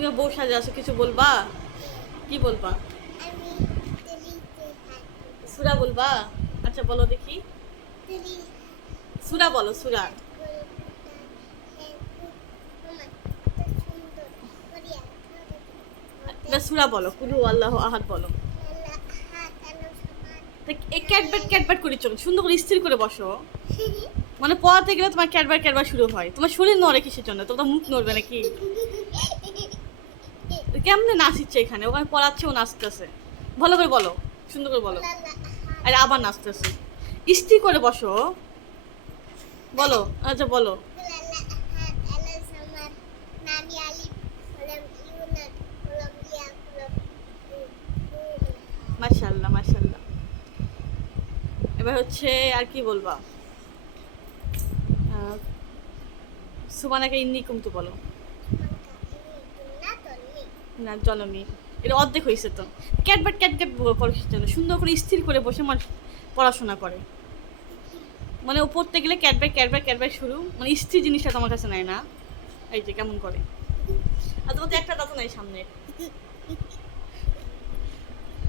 তুমি বউ সাজে আছো, কিছু বলবা? কি বলবা? সুরা বলবা? আচ্ছা বলো দেখি, সুরা বলো, সুরা। সুরা বলো, কুলু আল্লাহ আহাদ বলো। ক্যাটব্যাট ক্যাটব্যাট করে চলো, সুন্দর করে স্থির করে বসো। মানে পড়াতে গেলে তোমার ক্যাটব্যাট ক্যাটব্যাট শুরু হয়, তোমার শরীর নড়ে কিসের জন্য? তোমার মুখ নড়বে নাকি? কেমনে নাচিচ্ছে এখানে, ওখানে পড়াচ্ছে, ও নাচতেছে। ভালো করে বলো, সুন্দর করে বলো। আরে আবার নাচতেছে। স্থির করে বসো, বলো। আচ্ছা বলো। মাশাআল্লাহ মাশাআল্লাহ। এবার হচ্ছে আর কি বলবা? সুবহানাকা ইন্নী কুনতু বলো। না জননী, এটা অর্ধেক হয়েছে তো। ক্যাটব্যাট ক্যাটব্যাট করো কিসের জন্য? সুন্দর করে স্থির করে বসে মানুষ পড়াশোনা করে। মানে ও পড়তে গেলে ক্যাটব্যাট ক্যাটব্যাট ক্যাটব্যাট শুরু, মানে স্থির জিনিসটা তোমার কাছে নাই না? এই যে কেমন করে। আর তোমার তো একটা দাঁত নাই সামনে।